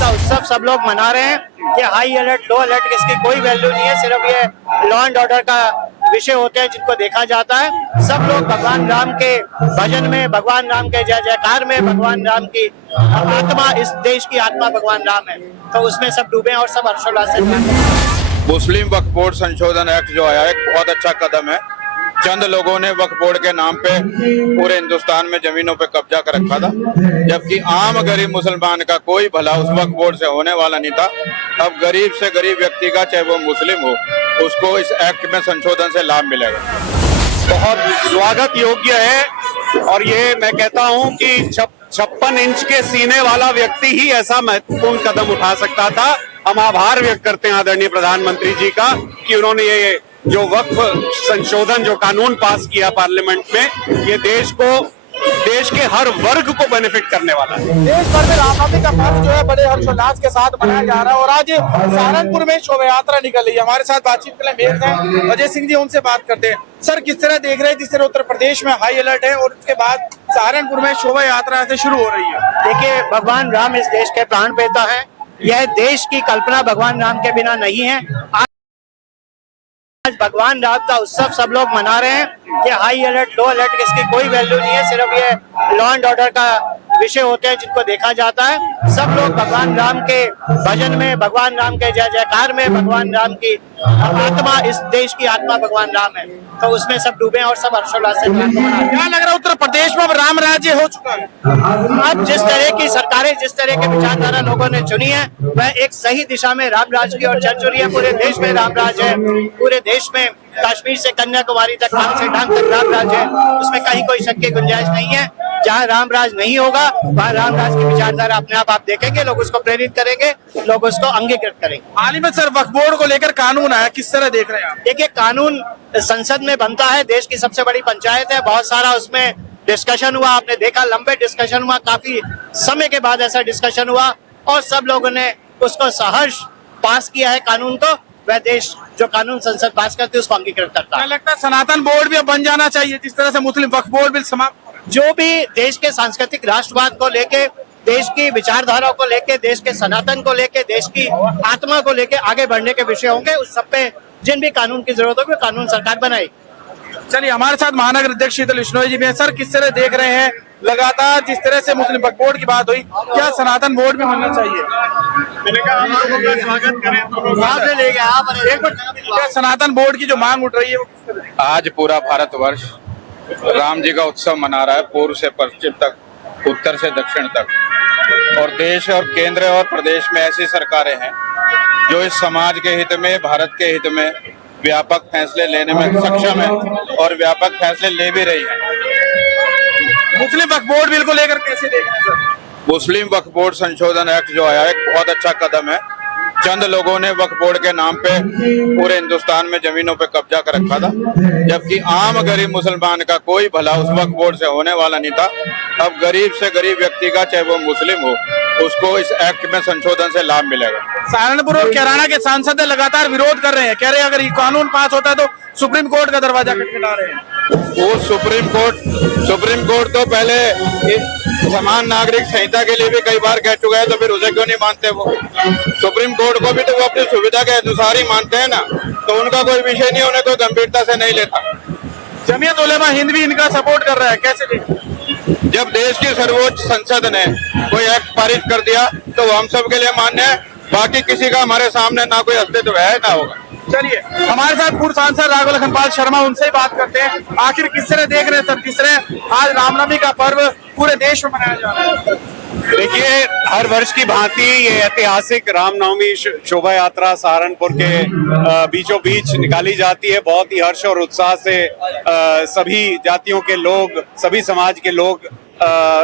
का उत्सव सब लोग मना रहे हैं। ये हाई अलर्ट लो अलर्ट इसकी कोई वैल्यू नहीं है, सिर्फ ये लॉ एंड ऑर्डर का विषय होते हैं जिनको देखा जाता है। सब लोग भगवान राम के भजन में, भगवान राम के जय जयकार में, भगवान राम की आत्मा, इस देश की आत्मा भगवान राम है, तो उसमें सब डूबे और सब हर्षोल्लास से। मुस्लिम वक्फ बोर्ड संशोधन एक्ट जो आया एक बहुत अच्छा कदम है। चंद लोगों ने वक्फ बोर्ड के नाम पे पूरे हिंदुस्तान में जमीनों पे कब्जा कर रखा था, जबकि आम गरीब मुसलमान का कोई भला उस वक्फ बोर्ड से होने वाला नहीं था। अब गरीब से गरीब व्यक्ति का, चाहे वो मुस्लिम हो, उसको इस एक्ट में संशोधन से लाभ मिलेगा। बहुत स्वागत योग्य है और ये मैं कहता हूं कि 56 इंच के सीने वाला व्यक्ति ही ऐसा महत्वपूर्ण कदम उठा सकता था। हम आभार व्यक्त करते हैं आदरणीय प्रधानमंत्री जी का कि उन्होंने ये जो वक्फ संशोधन जो कानून पास किया पार्लियामेंट में, ये देश के हर वर्ग को बेनिफिट करने वाला है। देश भर में रामनवमी का पर्व जो है बड़े हर्षोल्लास के साथ मनाया जा रहा है और आज सहारनपुर में शोभा यात्रा निकल रही है। हमारे साथ बातचीत के लिए मेयर हैं अजय सिंह जी, उनसे बात करते हैं। सर, किस तरह देख रहे हैं जिस तरह उत्तर प्रदेश में हाई अलर्ट है और उसके बाद सहारनपुर में शोभा यात्रा से शुरू हो रही है? देखिए, भगवान राम इस देश के प्राण पिता है। यह देश की कल्पना भगवान राम के बिना नहीं है। आज भगवान राम का उत्सव सब लोग मना रहे हैं। ये हाई अलर्ट लो अलर्ट इसकी कोई वैल्यू नहीं है, सिर्फ ये लॉ एंड ऑर्डर का विषय होते हैं जिनको देखा जाता है। सब लोग भगवान राम के भजन में, भगवान राम के जय जयकार में, भगवान राम की आत्मा, इस देश की आत्मा भगवान राम है, तो उसमें सब डूबे और सब हर्षोल्लास से मना रहे हैं। क्या लग रहा है उत्तर प्रदेश में अब राम राज्य हो चुका है? आज जिस तरह की सरकारें, जिस तरह के विचारधारा लोगों ने चुनी है, वह एक सही दिशा में राम राज की ओर चल चुकी है। पूरे देश में राम राज है, पूरे देश में कश्मीर से कन्याकुमारी तक, डांग से डांग तक राम राज है, उसमें कहीं कोई शक की गुंजाइश नहीं है। जहाँ राम राज नहीं होगा वहाँ राम राज की विचारधारा अपने आप देखेंगे, लोग उसको प्रेरित करेंगे, लोग उसको अंगीकृत करेंगे। हाल ही में सर वक्फ बोर्ड को लेकर कानून आया, किस तरह देख रहे हैं आप? देखिए, कानून संसद में बनता है, देश की सबसे बड़ी पंचायत है, बहुत सारा उसमें डिस्कशन हुआ, आपने देखा लंबे डिस्कशन हुआ, काफी समय के बाद ऐसा डिस्कशन हुआ और सब लोगों ने उसको सहर्ष पास किया है कानून को। वह देश जो कानून संसद पास करती है उसको अंगीकृत करता है। क्या लगता है सनातन बोर्ड भी अब बन जाना चाहिए जिस तरह से मुस्लिम वक्फ बोर्ड बिल समाप्त? जो भी देश के सांस्कृतिक राष्ट्रवाद को लेके, देश की विचारधारा को लेके, देश के सनातन को लेके, देश की आत्मा को लेके आगे बढ़ने के विषय होंगे, उस सब पे जिन भी कानून की जरूरत होगी कानून सरकार बनाएगी। चलिए, हमारे साथ महानगर अध्यक्ष शीतल बिश्नोई जी भी हैं। सर, किस तरह देख रहे हैं लगातार जिस तरह से मुस्लिम वक्फ बोर्ड की बात हुई, क्या सनातन बोर्ड भी बनना चाहिए? मैंने कहा आप लोगों का स्वागत करें तो क्या सनातन बोर्ड की जो मांग उठ रही है वो किस तरह? आज पूरा भारतवर्ष राम जी का उत्सव मना रहा है, पूर्व से पश्चिम तक, उत्तर से दक्षिण तक। और देश और केंद्र और प्रदेश में ऐसी सरकारें हैं जो इस समाज के हित में, भारत के हित में व्यापक फैसले लेने में सक्षम है और व्यापक फैसले ले भी रही है। मुस्लिम वक्फ बोर्ड बिल को लेकर कैसे देख रहे हैं सर? मुस्लिम वक्फ बोर्ड संशोधन एक्ट जो आया एक बहुत अच्छा कदम है। चंद लोगों ने वक्फ बोर्ड के नाम पे पूरे हिंदुस्तान में जमीनों पे कब्जा कर रखा था, जबकि आम गरीब मुसलमान का कोई भला उस वक्फ बोर्ड से होने वाला नहीं था। अब गरीब से गरीब व्यक्ति का, चाहे वो मुस्लिम हो, उसको इस एक्ट में संशोधन से लाभ मिलेगा। सहारनपुर और कैराना के सांसद लगातार विरोध कर रहे हैं, कह रहे हैं अगर ये कानून पास होता है तो सुप्रीम कोर्ट का दरवाजा खटखटा रहे हैं। वो सुप्रीम कोर्ट तो पहले समान नागरिक संहिता के लिए भी कई बार कह चुका है, तो फिर उसे क्यों नहीं मानते? वो सुप्रीम कोर्ट को भी तो वो अपनी सुविधा के अनुसार ही मानते हैं ना, तो उनका कोई विषय नहीं, उन्हें कोई गंभीरता से नहीं लेता। जमीयत उलेमा हिंद भी इनका सपोर्ट कर रहा है, कैसे देखते? जब देश की सर्वोच्च संसद ने कोई एक्ट पारित कर दिया तो वो हम सब के लिए मान्य है, बाकी किसी का हमारे सामने ना कोई अस्तित्व है ना होगा। चलिए, हमारे साथ पूर्व सांसद राघव लखनपाल शर्मा, उनसे ही बात करते हैं। आखिर किस तरह देख रहे हैं सर, किस तरह आज रामनवमी का पर्व पूरे देश में मनाया जा रहा है? देखिए, हर वर्ष की भांति ये ऐतिहासिक रामनवमी शोभा यात्रा सहारनपुर के बीचों बीच निकाली जाती है। बहुत ही हर्ष और उत्साह से सभी जातियों के लोग, सभी समाज के लोग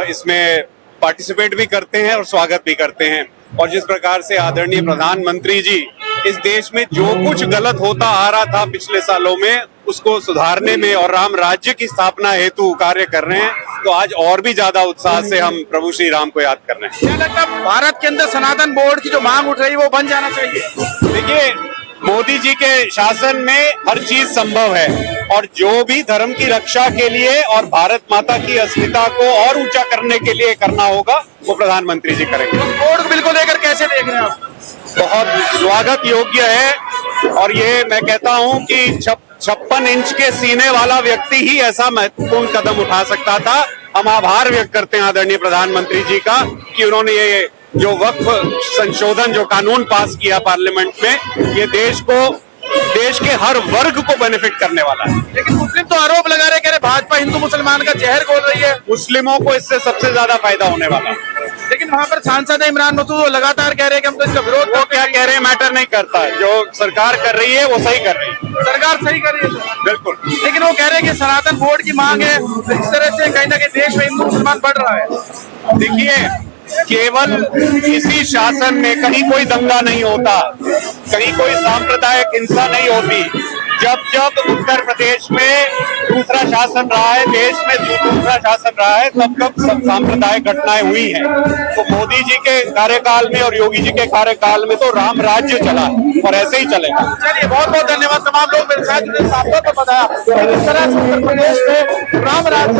इसमें पार्टिसिपेट भी करते हैं और स्वागत भी करते हैं। और जिस प्रकार से आदरणीय प्रधानमंत्री जी इस देश में जो कुछ गलत होता आ रहा था पिछले सालों में, उसको सुधारने में और राम राज्य की स्थापना हेतु कार्य कर रहे हैं, तो आज और भी ज्यादा उत्साह से हम प्रभु श्री राम को याद कर रहे हैं। क्या लगता है भारत के अंदर सनातन बोर्ड की जो मांग उठ रही है वो बन जाना चाहिए? देखिए, मोदी जी के शासन में हर चीज संभव है और जो भी धर्म की रक्षा के लिए और भारत माता की अस्मिता को और ऊंचा करने के लिए करना होगा वो प्रधानमंत्री जी करेंगे। बोर्ड बिल को लेकर कैसे कैसे देख रहे हैं आप? बहुत स्वागत योग्य है और ये मैं कहता हूं कि 56 इंच के सीने वाला व्यक्ति ही ऐसा महत्वपूर्ण कदम उठा सकता था। हम आभार व्यक्त करते हैं आदरणीय प्रधानमंत्री जी का कि उन्होंने ये जो वक्फ संशोधन जो कानून पास किया पार्लियामेंट में, ये देश के हर वर्ग को बेनिफिट करने वाला है। लेकिन मुस्लिम तो आरोप लगा रहे, कह रहे भाजपा हिंदू मुसलमान का जहर घोल रही है। मुस्लिमों को इससे सबसे ज्यादा फायदा होने वाला है। लेकिन वहाँ पर सांसद है इमरान मसूद, वो लगातार कह रहे हैं कि हम तो इसका विरोध वो क्या कह रहे हैं मैटर नहीं करता है, जो सरकार कर रही है वो सही कर रही है। सरकार सही कर रही है बिल्कुल। लेकिन वो कह रहे हैं कि सनातन बोर्ड की मांग है, इस तरह से कहीं ना कहीं देश में हिंदू मुसलमान बढ़ रहा है। देखिए, केवल किसी शासन में कहीं कोई दंगा नहीं होता, कहीं कोई सांप्रदायिक हिंसा नहीं होती। जब उत्तर प्रदेश में दूसरा शासन रहा है, देश में जो दूसरा शासन रहा है, तब सांप्रदायिक घटनाएं हुई हैं। तो मोदी जी के कार्यकाल में और योगी जी के कार्यकाल में तो राम राज्य चला है और ऐसे ही चलेगा। चलिए, बहुत बहुत धन्यवाद तमाम लोग मेरे साथ जुड़े, साफ तौर पर बताया किस तरह से उत्तर प्रदेश में राम राज्य